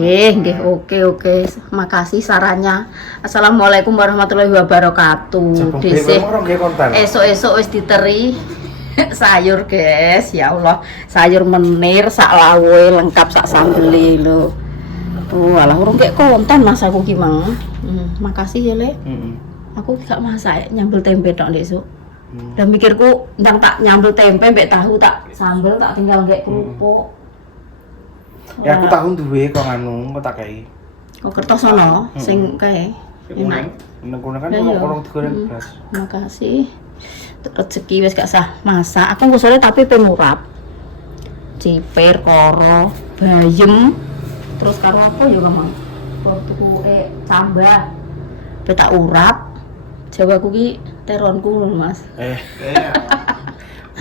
Nggih, oke. Makasih sarannya. Assalamualaikum warahmatullahi wabarakatuh. Dhisik esuk-esuk wis diteri sayur, guys. Ya Allah, sayur menir sak lawe lengkap sak sambeli lho. Walah urung kek konten Mas aku ki mang. Makasih ya, Le. Aku gak masak nyambel tempe tok esuk. Dan mikirku ndang tak nyambel tempe mbek tahu tak sambel tak tinggal ngek kerupuk. Ya aku tahun duwe kok anu kok tak kei. Kok kertas ono sing kae. Enak. Nek kan orang digoreng beras. Makasih. Rezeki wis gak sah masak. Aku ngusule tapi pengurap. Ciper, koro, bayem. Terus karo apa ya Mang? Kok tuku cambah. Pe tak urap. Jawaku ki teronku lho, Mas.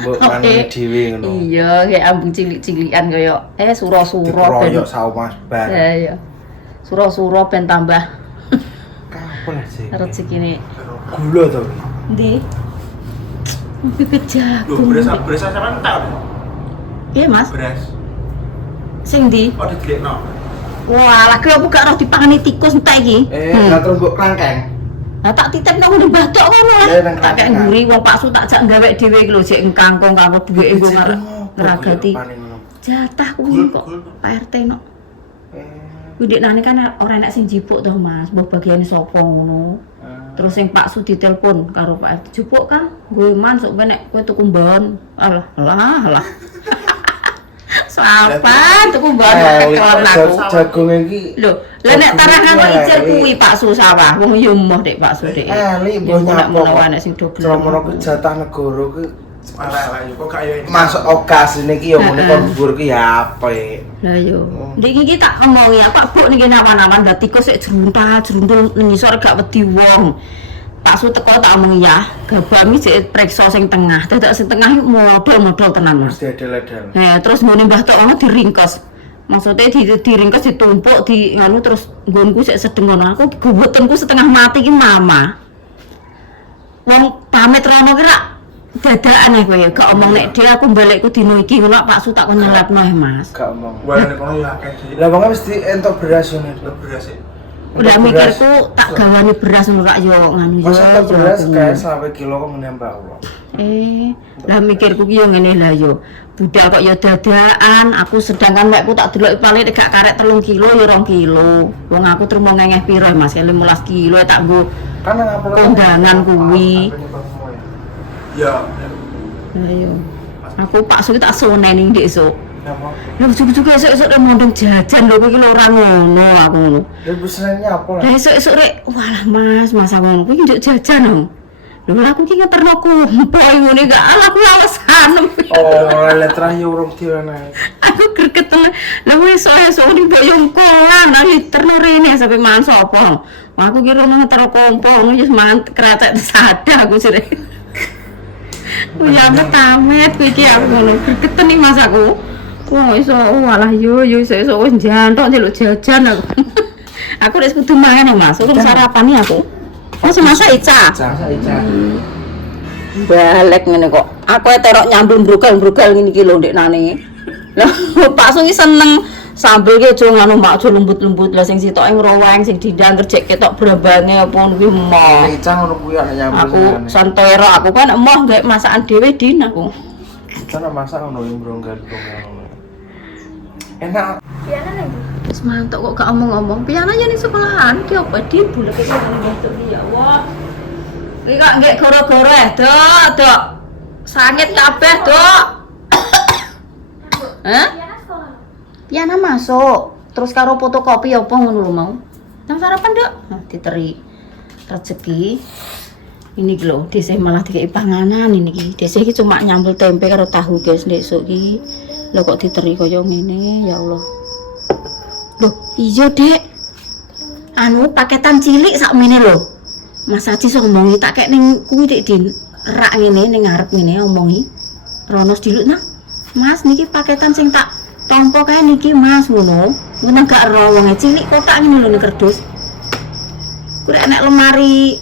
Mbok mani dhewe ngono. Iya, kayak ambung cilik-cilikan kaya suro-suro ben koyo saumas bar. Iya. Suro-suro ben tambah Kapan sih? rezekine. Gula to. Ndi? Bibit jagung. Beras sampean entek. Iya, Mas. Beras. Sing ndi? Oh, digelekno. Wah, lagi aku gak roh dipangani tikus entek iki. Lah terus mbok klangkeng. Lah tak titip nang ndi bathok kono lah. Tak kek nguri wong Pak Su tak jak gawe dhewe iki lho sik engkangkung kanggo duweke nggo ngragati. Jatah kuwi kok Pak RT no. Kuwi nani kan ora enak sing jipuk to Mas, mbah bagiane sapa ngono. Terus sing Pak Su ditelepon karo Pak RT, "Jupuk kan, gue man sok benek kowe tuku mbon." Alah. Apa tuku mbon kekelan aku. Jagung iki. Lho, lah nek tarangan kok ijel kuwi Pak Su sawah, wong yo emoh Dik Pak Su Dik. Li mbok nyapa nek sing do Tromono ku jatah negara ku Ala yo kok gak yo ini. masuk okas niki yo ngene kon bubur ki ya apik. Lah yo. Ndik iki tak omongi apa Buk niki nama-nama dadi tikus sik jeruntul ngisor gak wedi wong. Pak Su teko tak omongi ya, gabami sik priksa sing tengah. Dadak sing tengah model-model tenan Mas. Mesti edel-edel. Terus ngene Mbah Tok ono diringkes. Maksudnya diringkes ditumpuk di nganu terus nggonku sik sedeng ngono. Aku gewetenku setengah mati ki mama. Wong pamit rono ki rak dadakan kowe ya, gak omong nek dhewe aku balikku dino iki ngono Pak Su tak kon nyelepno Mas. Gak omong. Wah, nek kono ya akeh iki. Lah wong mesti entuk beras ngene. Beras sih. Udah mikirku tak gawani beras ngono rak yo nganu yo. Masa entuk beras kae sampai kilo kok ngene Mbak Allah. Lah mikirku ki yo ngene lah yo. Budak kok ya dadakan, aku sedangkan mekku tak delok paling gak karek 3 kilo ya 2 kilo. Wong aku terus mau ngengeh piro Mas, 15 kilo tak nggo Kan nang apa kondangan kuwi. Ya. Lah yo. Aku Pak Su tak soneni ndek esuk. Napa? Lah ujug-ujug esuk-esuk mondong jajan lho kowe iki lho ora ngono aku ngono. Lah pesenane apa lah? Lah esuk-esuk rek walah Mas, masa ngono kuwi njuk jajan lho. Lho aku ki ngeterno kumpul ngene gak aku alasan. Oh, letra yo urung diwenehi. Aku greget tenan. Lah wis esuk ning boyong kolan nang terno rene sampe mangan sapa. Aku kira nang ngetero kumpul ngono wis mangan krecek sadar aku sire. Ya amit kuwi iki aku ngono. Greget tenan Mas aku. Wong iso walah yo esuk wis jantok njaluk jajan aku. Aku wis kudu mangan Mas, urung sarapan aku. Masih masak Ica. Balik ngene kok. Aku terok nyambung brugal-brugal ngene iki lho ndek nane. Lah Pak Su iki seneng sambel ki aja nganu mak aja lembut-lembut. Lah sing sitoke ngroweng sing dindang kerjek ketok brambange apa kuwi emoh. Ica ngono kuwi ana nyambung. Aku santai ro aku kan emoh gawe masakan dhewe din aku. Kan masak ngono bronggal-bronggal. Enak. Piana lagi. Wis mantuk kok gak omong-omong. Piana ya ning sekolahan ki apa di buleke ngene bentuk ya Allah. Iki kok nggih goro-goro Dok. Sangit kabeh, Dok. Hah? Piana masuk. Terus karo fotokopi apa ngono lho mau. Nang sarapan, Dok. Nah, diteri rezeki. Ini lho, dhisik malah dikei panganan ini iki. Dhisik iki cuma nyambel tempe karo tahu guys ndesuk iki. Lho kok diteri kaya ngene, ya Allah. Loh, iya, Dek. Anu paketan cilik sakmene lho. Mas Aji sok ngomongi tak kek ning kuwi Dik Din. Rak ngene ning ngarep ngene omongi. Rono diluk nang. Mas niki paketan sing tak tampa kae niki Mas ngono. Ngono gak ero wonge cilik kotak ngene lho ning kerdus. Kuwi enek lemari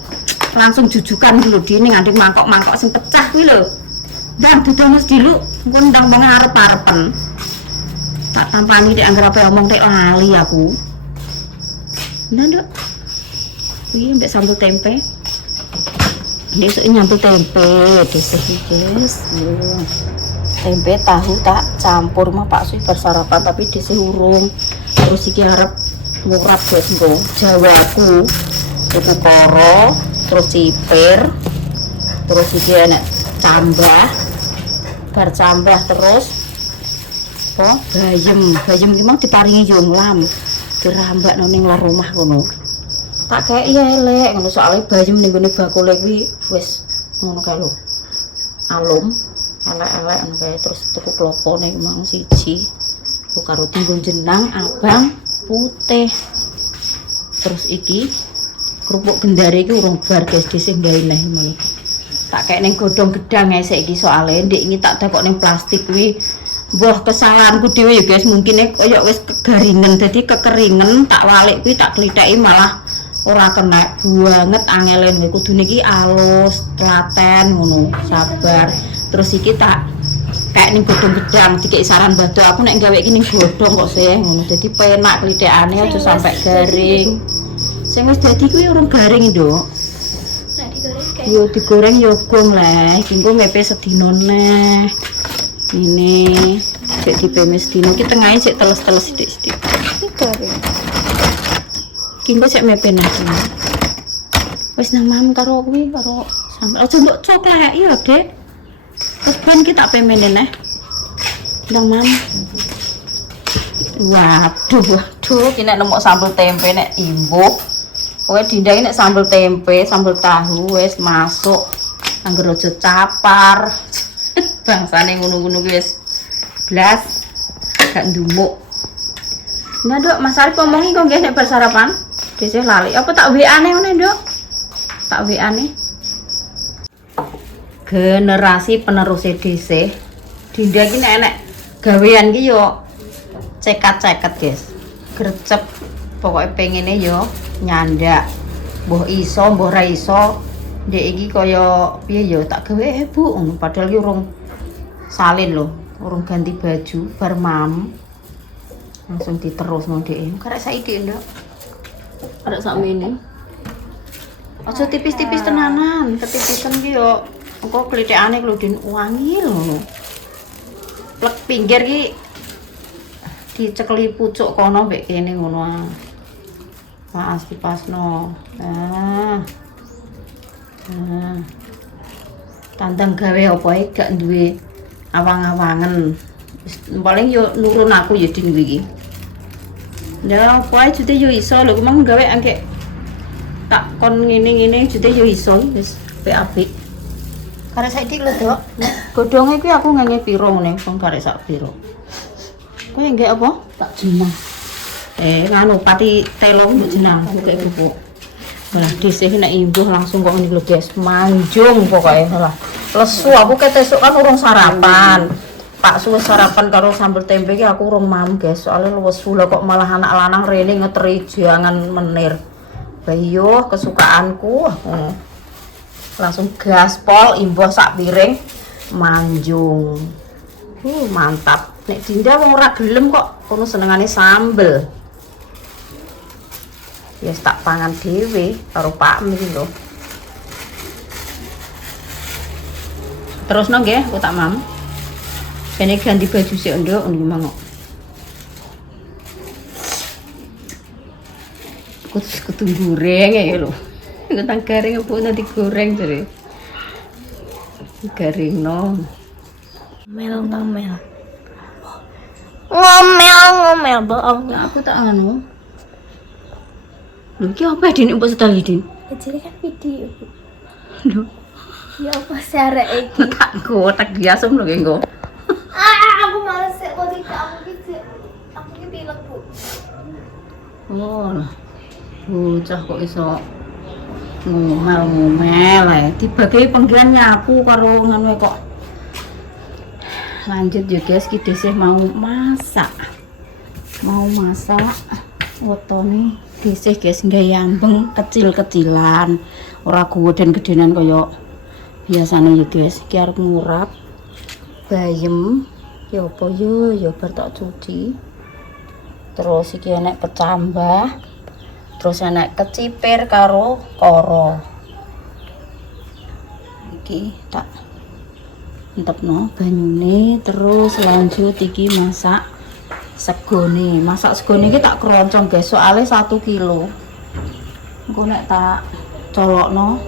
langsung jujukan lho Di ning ngandeng mangkok-mangkok sing pecah kuwi lho. Dan dudono diluk engko ndang wong arep-arepen. Tak tampani dek anggere apa omong dek lali aku. Nah, Dok. Iki mbek sambal tempe. Ini sok nyambel tempe, deseh guys. Tempe tahu tak campur mah Pak Sui bersarapan tapi deseh urung. Terus iki arep ngurap guys engko. Jawaku. Tuku koro, terus cipir. Terus iki enak cambah. Bar cambah terus bayem iki mau diparingi yo nglam. Dirambak nang luar rumah ngono. Tak kayak iya elek ngono soalnya bayem ning gone bakule kuwi wis ngono kae lho. Alum, elek-elek ngono kae terus tuku klopone mang siji. Ku karo tinggon jenang abang putih. Terus iki kerupuk gendare iki urung bar guys dhisik gawe neh malah. Tak kayak ning godhong gedang ae saiki soalnya ndek iki tak takok ning plastik kuwi. Mbah kesalahanku dhewe ya guys, mungkin kaya wis kegaringen dadi kekeringen tak walik kuwi tak klitheki malah ora kena banget angelen kuwi kudune iki alus, telaten ngono, sabar. Terus iki tak kayak ning godhong gedang dikek saran batu aku nek gawe iki ning godhong kok sih ngono. Dadi penak klithekane aja sampai garing. Sing wis dadi kuwi urung garing, Nduk. Nek digoreng kayak Yo digoreng yo gong lah, iki engko mepe sedino neh. Ini cek dipemes dino ki tengahe cek teles-teles sithik-sithik. Iki garing. Ki engko cek mepe neh. Wis nang mam karo kuwi karo sambal. Aja mbok coklat ya, Dek. Terus ben ki tak pemene neh. Nang mam. Waduh, ki nek nemu sambal tempe nek imbuh. Kowe dindake nek sambal tempe, sambal tahu wis masuk. Angger aja capar. Bangsane ngono-ngono ki wis blas gak ndumuk. Nah, Dok, Mas Arif omongi kok nggih nek bar sarapan. Dhisik lali. Apa tak WA-ne ngene, Dok? Tak WA-ne. Generasi penerus dhisik. Dinda iki nek enek gawean ki yo cekat-ceket, guys. Grecep pokoke pengene yo nyandak. Mbah iso, mbah ra iso. Ndek iki kaya piye yo tak gawe Bu. Padahal ki urung salin loh, urung ganti baju, bar mam langsung diterus no dek. Karek saiki ndak, karek sakmene. Aja tipis-tipis tenanan, ketipisan ki yo engko klithekane klodin wangi lho. Plek pinggir ki dicekeli pucuk kono mbek kene ngono ah. Maas dipasno. Tantang gawe apa ae gak duwe awang-awangen. Paling yo nurun aku ya ding iki. Ya apa ae jute yo iso lho, kumang gawe angke tak kon ngene-ngene jute yo iso wis apik. Karek saiki lho, Dok. Godhonge kuwi aku ngene piro ngene, wong karek sak piro. Kowe nggih apa? Tak jenang. Nganu pati telo mbok jenang buka bubuk. Lah dhisik nek imbuh langsung kok ngene lho, guys. Manjung pokoke lah. Lesu aku ketesuk kan urung sarapan. Pak suwe sarapan karo sambal tempe iki aku urung mam, guys. Soale lesu lah kok malah anak lanang rene ngeteri jangan menir. Bayuh kesukaanku. Langsung gaspol imbuh sak piring manjung. Mantap. Nek Dinda wong ora gelem kok kono senengane sambel. Ya tak pangan dhewe karo Pak Mi lho. Terus nggih, aku tak mam. Kene ganti baju sik nduk ngono mangok. Kudu goreng ya lho. Tentang garing apa nanti goreng jare. Garing no. ngomel bohong. Lah aku tak anu. Lho iki apa Din mbok setel iki Din? Jadi kan video. Lho, Ya apa sare iki? tak gotak biasa lho ki engko. Aku males kok tidak aku ki pilek, Bu. Oh, lah. Bocah kok iso ngomel-ngomel ae. Dibagi panggilan nyapu karo ngono kok. Lanjut ya guys, kita sih mau masak. Wetone disih guys nggak ambeng kecil-kecilan. Ora geden-gedenan kaya biasane ya guys. Iki arep ngurap bayem. Ya apa yo bar tak cuci. Terus iki enek kecambah. Terus enek kecipir karo koro. Iki tak entepno banyune, terus lanjut iki masak segone. Masak segone iki tak keroncong guys, soalnya 1 kilo. Engko nek tak colokno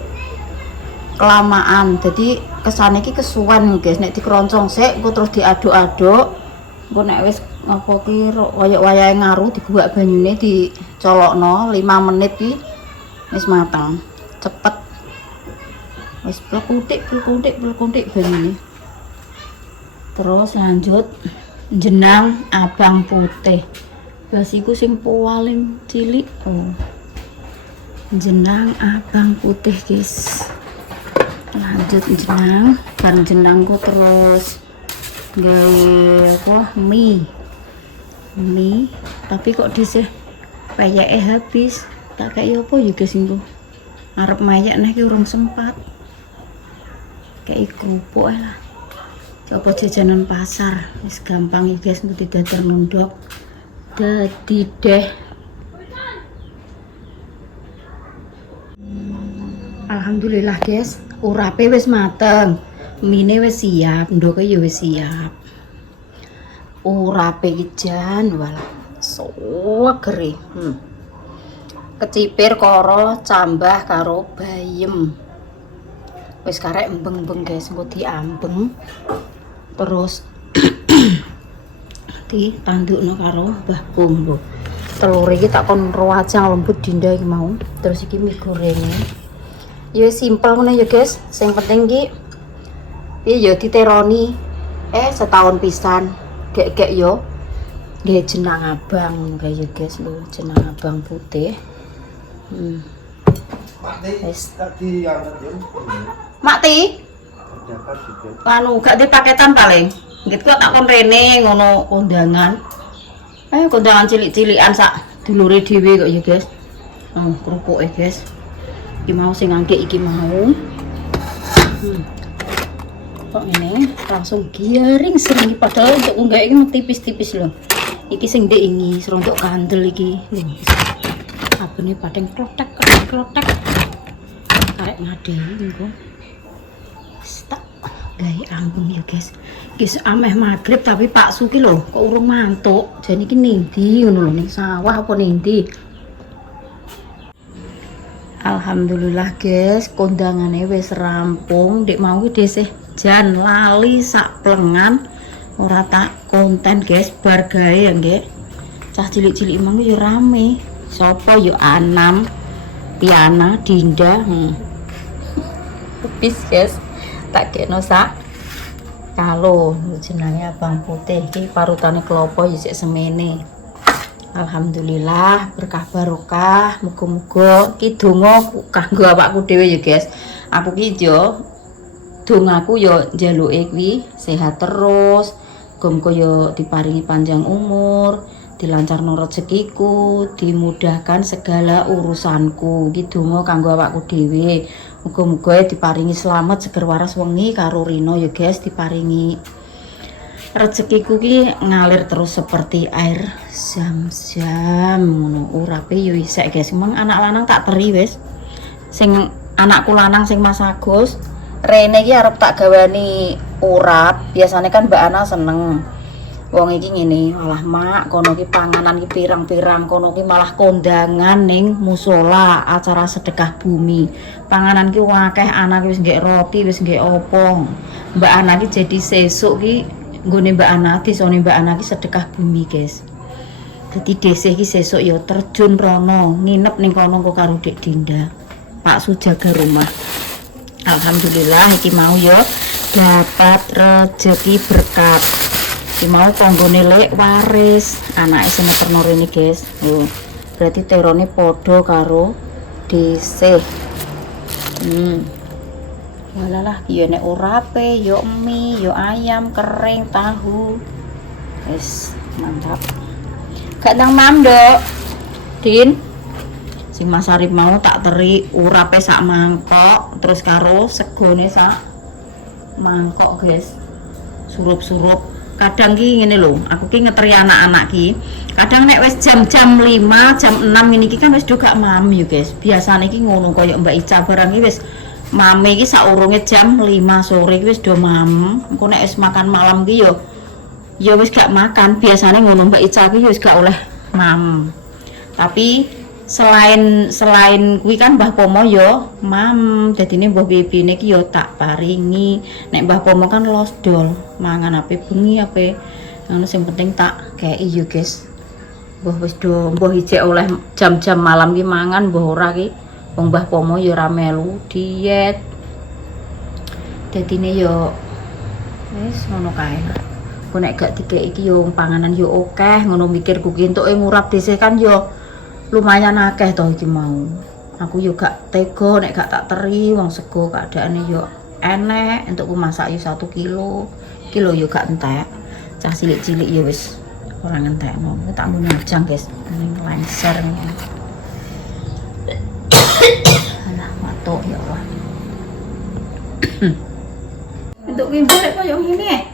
kelamaan, jadi kesane iki kesuwen guys. Nek dikeroncong sik engko terus diaduk-aduk. Engko nek wis apa ki waya-wayahe ngaruh diguwak banyune dicolokno 5 menit ki wis matang. Cepet. Wis blekutik banyune. Terus lanjut jenang abang putih. Basiku sing paling cilik. Oh. Jenang abang putih guys. Lanjut jenang, bareng jenangku terus gawe mie, tapi kok dhisik peyeke habis. Tak kayak apa ya guys, engko arep mayak nek urung sempat kayak kerupuk lah. Coba jajanan pasar wis gampang ya guys, mesti dadar nunduk dadi deh. Alhamdulillah guys, urape wis mateng, mine wis siap, ndoke ya wis siap. Urape iki jan walah suwegere. Kecipir karo cambah karo bayem. Wis karek embeng-embeng guys, engko diambeng. Terus ditandukno karo Mbah Pombo. Telur iki tak kon roajang lembut dinda iki mau. Terus iki mie gorengnya. Ya simpel ngono ya guys. Sing penting ki piye ya diteroni setahun pisan. Gek-gek yo. Nggih jenang abang ngono kae ya guys lho, jenang abang putih. Wis tadi yang tadi. Makti. Anu gak di paketan paling. Nggih kok tak kon rene ngono kondangan. Kondangan cilik-cilikan sak dulure dhewe kok ya guys. Kerupuke guys. Iki mau sing ngangge iki mau. Kok ini langsung giaring sering padahal untuk enggak ini tipis-tipis loh. Iki sing ndek ingi serontok kandel iki. Apa nih padeng klotek. Karek ngadeni engko. Tak gawe anggung ya guys. Guys ameh magrib tapi Pak Suki lho kok urung mantuk. Jane iki ning ndi ngono lho, ning sawah apa ning ndi? Alhamdulillah guys, kondangane wis rampung. Dek mau dhisik jan lali sak plengan ora tak konten guys, bar gawe ya nggih. Cah cilik-cilik emang yo rame. Sopo yo Anam, Piana, Dinda. Habis guys. Tak kena sak kalo jenenge abang putih iki parutane klopo yo sik semene. Alhamdulillah berkah barokah, muga-muga iki donga kanggo awakku dhewe ya guys. Aku ki yo dongaku yo njaluke kuwi sehat terus, muga-muga yo diparingi panjang umur, dilancarno rezekiku, dimudahkan segala urusanku. Iki donga kanggo awakku dhewe. Muga-muga diparingi selamat seger waras wengi karo Rino ya guys, diparingi rezekiku ki ngalir terus seperti air zam-zam ngono. Urape yo isek guys. Emang anak lanang tak teri wis. Sing anakku lanang sing Mas Agus, Rene iki arep tak gawani urap. Biasanya kan Mbak Ana seneng. Wong iki ngene, malah mak kono ki panganan ki pirang-pirang, kono ki malah kondangan ning musola, acara sedekah bumi. Panganan ki akeh, anak wis nggih roti, wis nggih opong. Mbak Ana ki jadi sesuk ki nggone Mbak Ana, desane Mbak Ana ki sedekah bumi, guys. Dadi desih ki sesuk ya terjun rono, nginep ning kono kok karo Dek Dinda. Pak Su jaga rumah. Alhamdulillah iki mau ya dapat rezeki berkat. Iki mau tanggane lek waris, anake sinetron rene, guys. Lho, berarti terone padha karo desih. Walalah, ya nek urape, yo mie, yo ayam kering, tahu. Wis mantap. Gak nang Mamdok. Din. Sing Mas Arif mau tak teri urape sak mangkok, terus karo segone sak mangkok, guys. Surup-surup kadang ki ngene lho, aku ki ngeteri anak-anak ki. Kadang nek wis jam-jam 5, jam 6 ngene iki kan wis do gak mami yo, guys. Biasane ki ngono koyo Mbak Ica barang ki wis mami ki saurunge jam 5 sore ki wis do mam. Engko nek wis makan malam ki yo wis gak makan. Biasane ngono Mbak Ica ki wis gak oleh mam. Tapi selain kuwi kan Mbah Pomo yo mam, dadine mbah bibine ki yo tak paringi. Nek Mbah Pomo kan losdol, mangan ape bengi ape ngono sing penting tak kei yo guys. Mbah wis do mbah ijek oleh jam-jam malam ki mangan mbah ora ki. Wong Mbah Pomo yo ora melu diet. Dadine yo wis ngono kae. Kok nek gak dikei iki yo panganan yo akeh ngono mikirku ki entuke ngurap dhisik kan yo lumayan akeh toh iki mau. Aku yo gak tega nek gak tak teri wong sego keadaane yo enek entukku masak yo 1 kilo. Kilo yo gak entek. Cah cilik-cilik yo wis ora ngentekno. Tak mun ajang guys, ning lengser ngene. Alah matuk ya Allah. Entuk wimbo rek koyo ngene.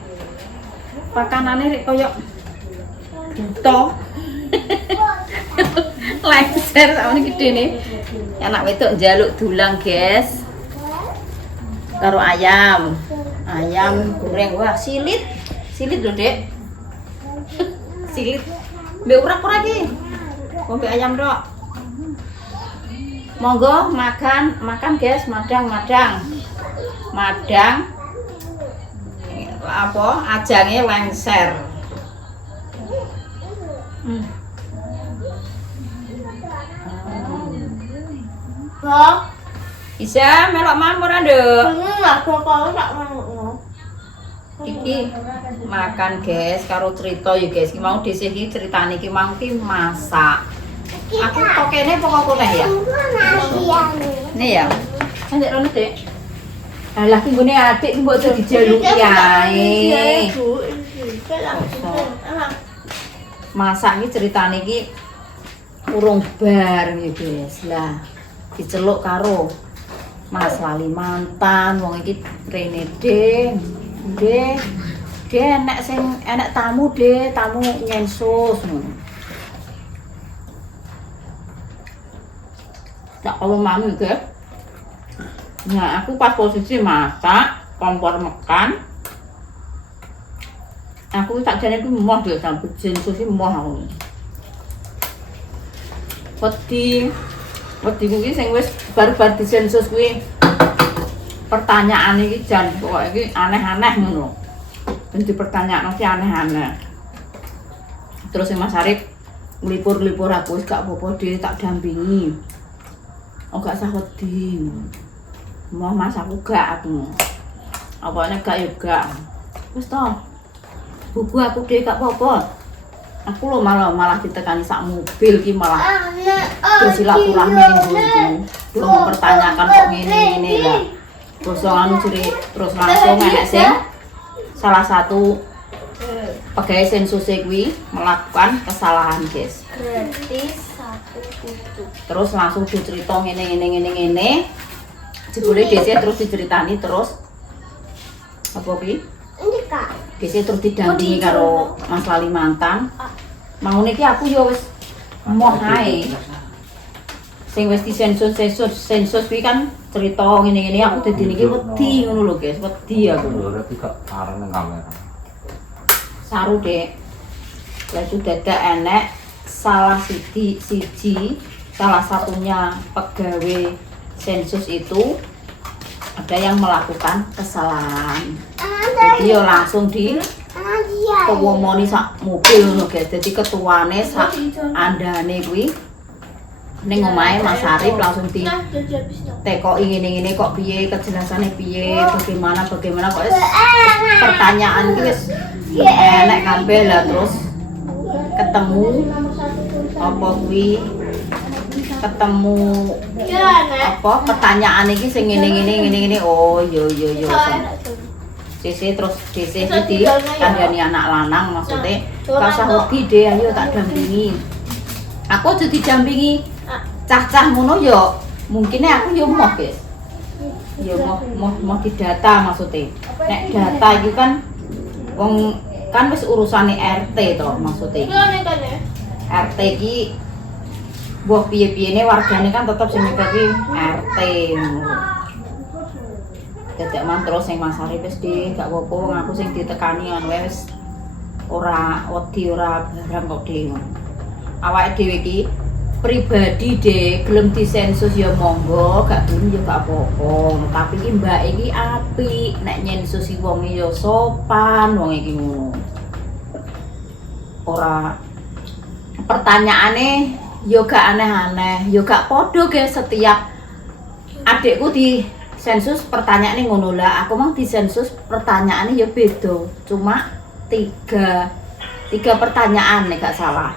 Pakanane rek koyo buto. Lengser sakmene gedene. Anak wedok njaluk dulang, guys. Karo ayam. Ayam goreng. Wah, silit. Silit lho, Dek. Silit. Mbek urak-urak iki. Kok mbek ayam tok. Monggo makan, guys. Madang. Apa? Ajange lengser. Kok? Isa melok mamur ando. Enggak, kok tak mau. Iki makan guys karo cerita ya guys. Ki mau dhisik iki critane ki mau ki masak. Aku kok kene pokok neh ya. Nih ya. Ndek rono, Dek. Alah ki nggone adik ki mbok dijaluki ae. Masak iki ceritane ki urung bar ya guys. Lah diceluk karo Mas Lali mantan wong iki rene De enek tamu tamu nyensus ngono. Tak kalau mami ke. Nah, aku pas posisi masak, kompor mekan. Aku tak jane ku moh dhewe sampe nyensus iki moh aku. Wedi kuwi sing wis bar-bar disensus kuwi pertanyaan iki jan pokoke iki aneh-aneh ngono. Ben dipertanyakno ki aneh-aneh. Terus Mas Arif nglipur-lipur aku wis gak apa-apa dhewe tak dampingi. Oh gak usah wedi. Mau Mas aku gak aku. Apane gak yo gak. Wis to. Buku aku dhewe gak apa-apa. Aku lo malah ditekani sak mobil ki malah terus silaturahmi ning nggonku. Belum mempertanyakan kok ngene lah. Terus anu terus langsung enek sing salah satu pegawai sensus kuwi melakukan kesalahan, guys. Gratis 1 putu. Terus langsung dicerita ngene. Jebule dhisik terus diceritani terus apa ki? Ini Kak. Dhisik terus didampingi karo Mas Lali mantan. Mangune ki aku yo wis moh ae. Sing wis disensus kuwi kan cerita ngene-ngene aku dadi niki wedi ngono lho guys, wedi aku. Ora tidak arep nang kamera. Saru, Dek. Lah sudah ada enek salah satunya pegawai sensus itu ada yang melakukan kesalahan. Jadi yo langsung di pewomoni sak mobil ngono guys. Jadi ketuane sak andane kuwi ning omahe Mas Arif langsung di tekoki ngene-ngene kok piye kejelasannya piye bagaimana kok pertanyaan iki wis enek kabeh lah terus ketemu apa kuwi apa pertanyaan iki sing ngene oh yo DC terus DC iki kandhani anak lanang maksudnya gak usah wedi deh ayo tak dampingi aku aja didampingi cah-cah ngono yo mungkinnya aku yo moh guys yo moh didata maksudnya nek data itu kan wong kan wis urusane RT to maksudnya. Gimana kan ya? RT ki mbok piye-piyene wargane kan tetep sing nyekeki RT ngono. Dadak man terus sing Mas Arif wis gak apa-apa wong aku sing ditekani kan wis ora wedi ora barang kok dhewe. Awake dhewe ki pribadi gelem disensus ya monggo, gak gelem ya gak apa-apa. Tapi ki mbak iki apik, nek nyensusi wong ya sopan wong iki ngono. Ora pertanyaane yo gak aneh-aneh, yo gak podo ge setiap adikku di sensus pertanyaane ngono lah. Aku mang di sensus pertanyaane yo beda, cuma tiga pertanyaan nek gak salah.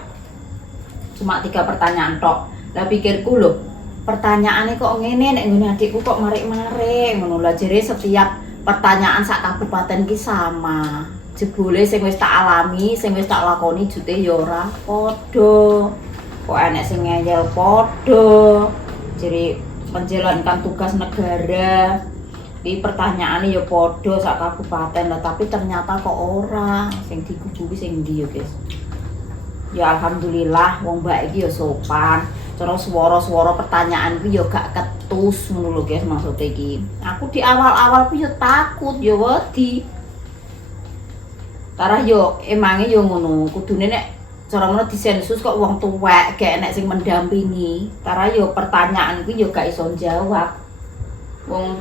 Cuma 3 pertanyaan tok. Lah pikirku lho, pertanyaannya kok ngene nek ngene adikku kok marik-marik ngono lah. Jere setiap pertanyaan sak kabupaten ki sama. Jebule sing wis tak alami, sing wis tak lakoni jute ya ora padha. Kok enek sing ngeyel padha. Jadi menjalankan tugas negara. Iki pertanyaane ya padha sak kabupaten lah, tapi ternyata kok ora. Sing diguguhi sing ndi ya, guys. Ya alhamdulillah wong mbak iki ya sopan. Cara swara-swara pertanyaan ku ya gak ketus ngono lho guys maksud iki. Aku di awal-awal ku ya takut ya wedi. Tarah yo emange yo ngono, kudune nek cara ngono disensus kok wong tuwek gak enek sing mendampingi. Tarah yo pertanyaan ku yo gak iso jawab. Wong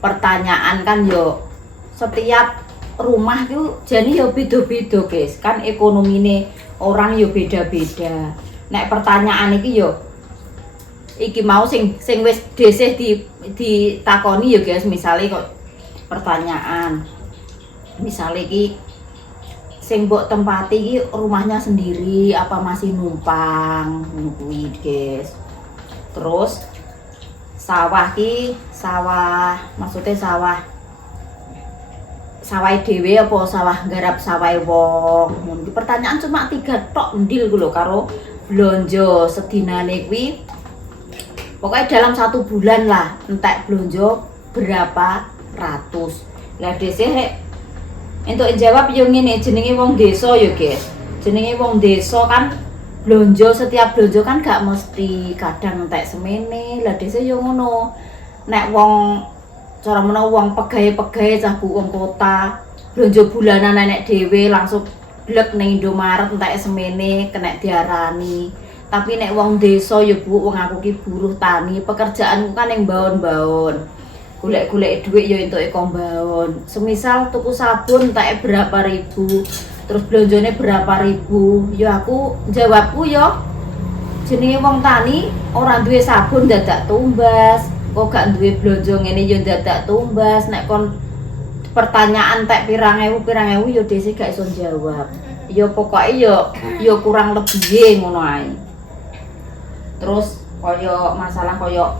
pertanyaan kan yo setiap rumah ku jane yo beda-beda guys. Kan ekonomine orang yo beda-beda. Nek pertanyaan iki yo iki mau sing wis desih ditakoni yo guys, misale kok pertanyaan misale iki sing mbok tempati iki rumahnya sendiri apa masih numpang ngono kuwi guys. Terus sawah ki maksudnya sawah dhewe apa sawah garap sawah wong. Ngono iki pertanyaan cuma 3 tok ndil ku lho karo blonjo sedinane kuwi. Pokoknya dalam 1 bulan lah entek blonjo berapa ratus. Lah dhisik entuk jawab yo ngene, jenenge wong desa yo guys. Jenenge wong desa kan blonjo, setiap blonjo kan gak mesti kadang entek semene. Lah dhisik yo ngono. Nek wong cara menawa wong pegawe-pegawe cah bu wong kota blonjo bulanan nenek dhewe langsung blek ning Indomaret entek semene kena diarani. Tapi nek wong desa ya Bu, wong aku ki buruh tani, pekerjaanku kan ning baon-baon. Golek-golek dhuwit ya entuke kombaon. Semisal tuku sabun entek berapa ribu, terus blonjone berapa ribu. Ya aku jawabku ya jenenge wong tani ora duwe sabun dadak tumbas. Kok gak duwe blonjo ngene ya dadak tumbas. Nek kon pertanyaan tek pirang ewu ya dhisik gak iso jawab. Ya pokoke ya kurang lebih ngono ae. Terus koyo masalah koyo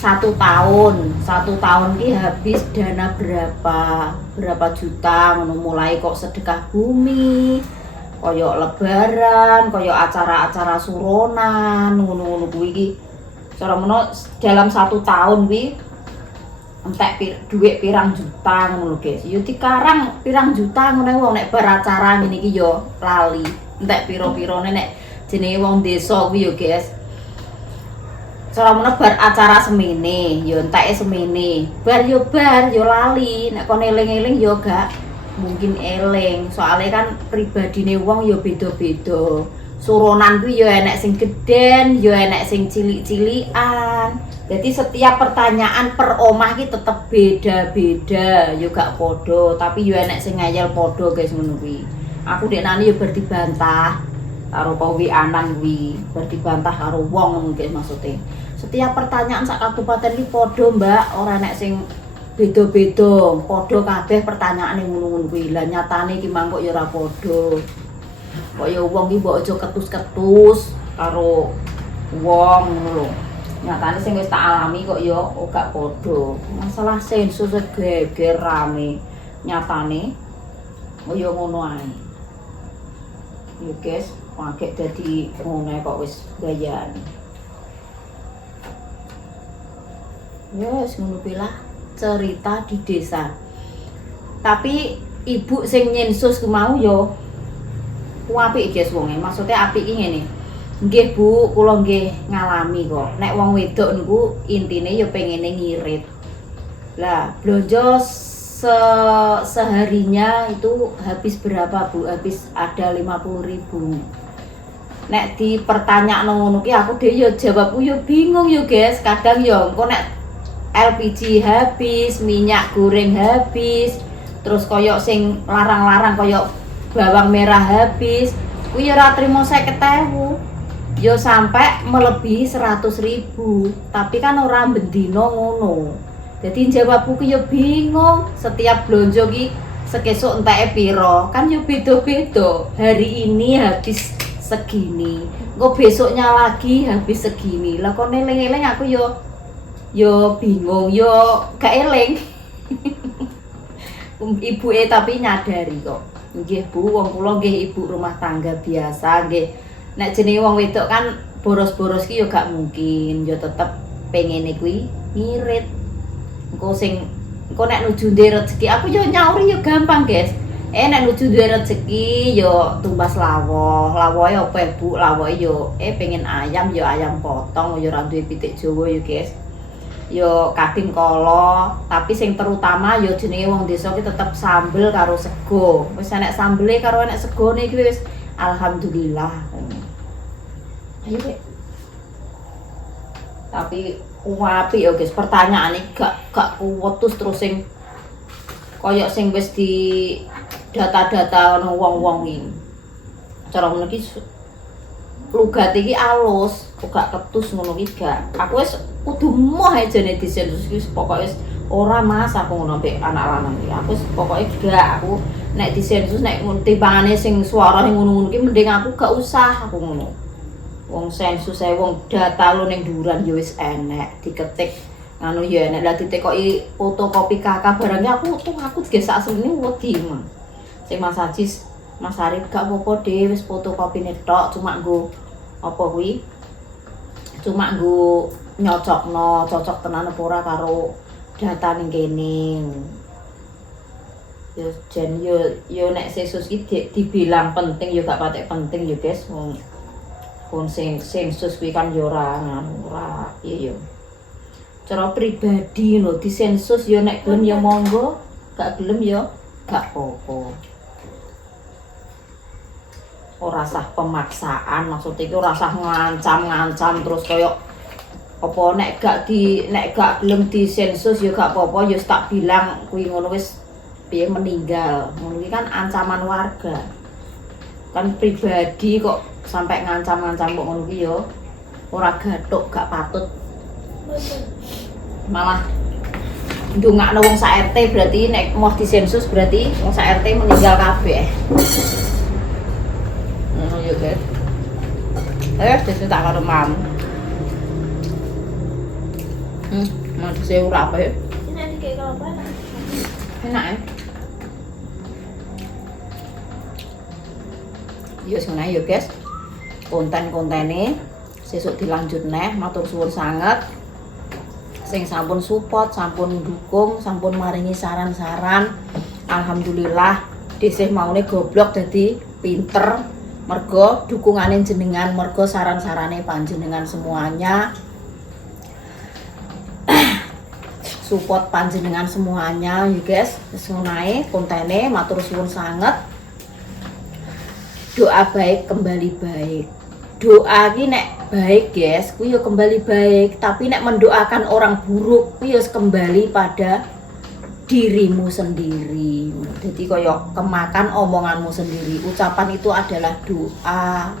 1 tahun ki habis dana berapa juta ngono, mulai kok sedekah bumi, koyo lebaran, koyo acara-acara suronan ngono-ngono kuwi iki. Cara meno dalam 1 tahun kuwi entek duit pirang juta ngono guys. Yo dikarang pirang juta ngono wong nek bar acara ngene iki yo lali. Entek piro-pirone nek jenenge wong desa kuwi yo guys. Cara meno bar acara semene, yo enteke semene. Bar yo lali. Nek kon eling-eling yo gak mungkin eling. Soalnya kan pribadine wong yo beda-beda. Suronan kuwi yo enek sing gedhen, yo enek sing cilik-cilikan. Jadi setiap pertanyaan per omah ki tetep beda-beda, yo gak podo, tapi yo enek sing ngayal podo guys ngono kuwi. Aku dek nani yo bantah karo Pawi Anan kuwi, bantah karo wong ngono guys maksudnya. Setiap pertanyaan sak kabupaten ki podo, Mbak, ora enek sing beda-beda, podo kabeh pertanyaane ngono-ngono kuwi. Lah nyatane ki mangkok yo ora podo. Kok yo wong ki mbok aja ketus-ketus karo wong ngono lho. Nyatane sing wis tak alami kok ya gak padha. Masalah sensus geger rame. Nyatane kaya ngono ae. Ya guys, pakai dadi ngono kok wis gayane. Ya wis ngono lah cerita di desa. Tapi ibu sing nyensus ku mau yo apik guys wonge. Maksudnya apik iki ngene. Nggih Bu, kula nggih ngalami kok. Nek wong wedok niku intine yo pengene ngirit. Lah, blonjo seharinya itu habis berapa Bu? Habis ada 50.000. Nek dipertanyakno ngono ki aku dhewe yo jawabku yo bingung yo guys. Kadang yo engko nek LPG habis, minyak goreng habis, terus koyok sing larang-larang koyok bawang merah habis, kuwi yo ora trimo 50.000. Yo sampai melebihi 100.000. Tapi kan ora bendino ngono. Jadi jawabku ki yo bingung. Setiap blonjo ki sekesuk enteke piro, kan yo beda-beda. Hari ini habis segini, kok besoknya lagi habis segini. Lah kok eling-eling aku yo bingung, yo gak eling. Ibuke tapi nyadari kok. Nggih Bu, wong kula nggih ibu rumah tangga biasa nggih. Nek jenenge wong wedok kan boros-boros ki yo gak mungkin, yo tetep pengene kuwi ngirit. Engko nek nuju ndek rezeki aku yo nyauri yo gampang, guys. Nek nuju duwe rezeki yo tumbas lawoh. Lawohe opo Bu? Lawohe yo pengen ayam yo ayam potong, yo ora duwe pitik Jawa yo, guys. Yo kading kala, tapi sing terutama yo jenenge wong desa ki tetep sambel karo sego. Wis enek sambele karo enek segone iki wis alhamdulillah. Ayo, Dek. Tapi apik yo, guys. Pertanyaane gak kuwetus terus sing koyok sing wis di data-data ono wong-wong iki. Cara ngono iki lugat iki alus, kok gak ketus ngono iki gak. Aku wis kudu moh ae jane disensus wis pokoke wis ora Mas aku ngono mbek anak lanang iki. Aku wis pokoke gak aku nek disensus nek timbangane sing suara sing ngono-ngono iki mending aku gak usah aku ngono. Wong sensus ae wong data lu ning dhuwuran ya wis enek diketik nganu ya enek lah ditekoki fotokopi kakak barangnya aku ge sak asline wedi mah. Sing Mas Ajis Mas Arif gak apa-apa deh wis fotokopine tok cuma nggo apa kuwi cuma nggo nyocokno cocok tenan apa ora karo data ning kene. Yo jen yo nek sensus iki dibilang penting yo gak patek penting yo guys. Pun sensus kuwi kan yo ora iya yo. Cara pribadi lho disensus yo nek gelem yo monggo, gak gelem yo gak apa-apa. Ora sah pemaksaan, maksudnya iki ora sah ngancam terus koyo apa nek gak gelem disensus yo gak apa-apa yo tak bilang kuwi ngono wis piye meninggal. Ngono iki kan ancaman warga. Kan pribadi kok sampai ngancam-ngancam kok ngono ki yo ora gathuk gak patut. Malah ndongakno wong sak RT berarti nek mau disensus berarti wong sak RT meninggal kabeh. Ngono yo guys. Ayo tak karo mam. Mau dise ora apa ya? Ini kayak kalau apa? Enak ya? Yo ngono yo guys. Konten-kontene sesuk dilanjut neh, matur suwun sanget. Sing sampun support, sampun dukung, sampun maringi saran-saran. Alhamdulillah desih maune goblok dadi pinter mergo dukungane jenengan, mergo saran-sarane panjenengan semuanya. Support panjenengan semuanya ya guys. Wis ngono ae kontene, matur suwun sanget. Doa baik kembali baik. Doa ki nek baik guys, kuwi yo kembali baik, tapi nek mendoakan orang buruk kuwi yo kembali pada dirimu sendiri. Jadi koyo kemakan omonganmu sendiri. Ucapan itu adalah doa.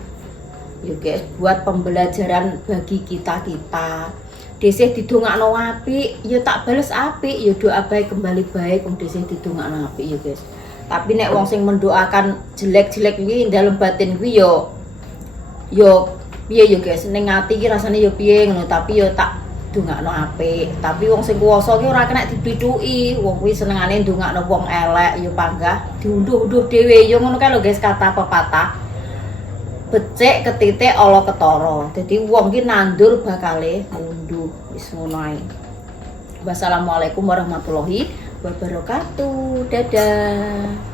Yo guys, buat pembelajaran bagi kita-kita. Desih didongakno apik, yo tak bales apik, yo doa baik kembali baik, wong desih didongakno apik yo guys. Tapi nek wong sing mendoakan jelek-jelek iki dalam batin kuwi yo piye yo guys, ning ati iki rasane yo piye ngono, tapi yo tak dongakno apik. Tapi wong sing kuwasa ki ora kena dibithuki. Wong kuwi senengane ndongakno wong elek yo panggah diunduh-unduh dhewe. Yo ngono kae lho guys kata pepatah. Becik ketitik ala ketara. Dadi wong ki nandur bakale ngunduh. Wis ngono ae. Wassalamualaikum warahmatullahi wabarakatuh. Dadah.